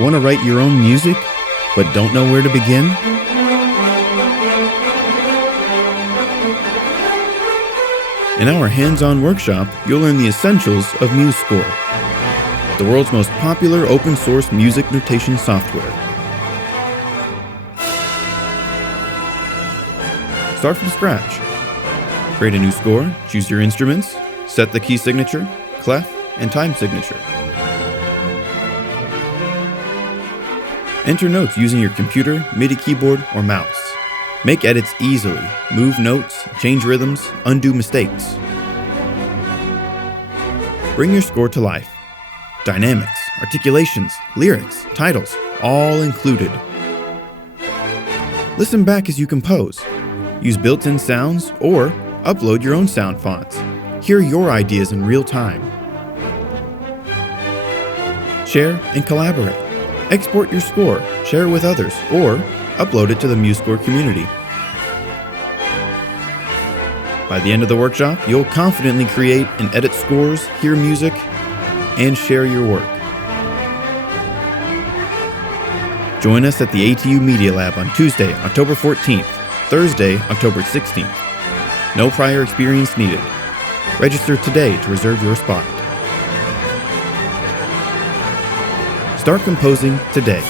Want to write your own music, but don't know where to begin? In our hands-on workshop, you'll learn the essentials of MuseScore, the world's most popular open-source music notation software. Start from scratch. Create a new score, choose your instruments, set the key signature, clef, and time signature. Enter notes using your computer, MIDI keyboard, or mouse. Make edits easily. Move notes, change rhythms, undo mistakes. Bring your score to life. Dynamics, articulations, lyrics, titles, all included. Listen back as you compose. Use built-in sounds or upload your own sound fonts. Hear your ideas in real time. Share and collaborate. Export your score, share it with others, or upload it to the MuseScore community. By the end of the workshop, you'll confidently create and edit scores, hear music, and share your work. Join us at the ATU Media Lab on Tuesday, October 14th, Thursday, October 16th. No prior experience needed. Register today to reserve your spot. Start composing today.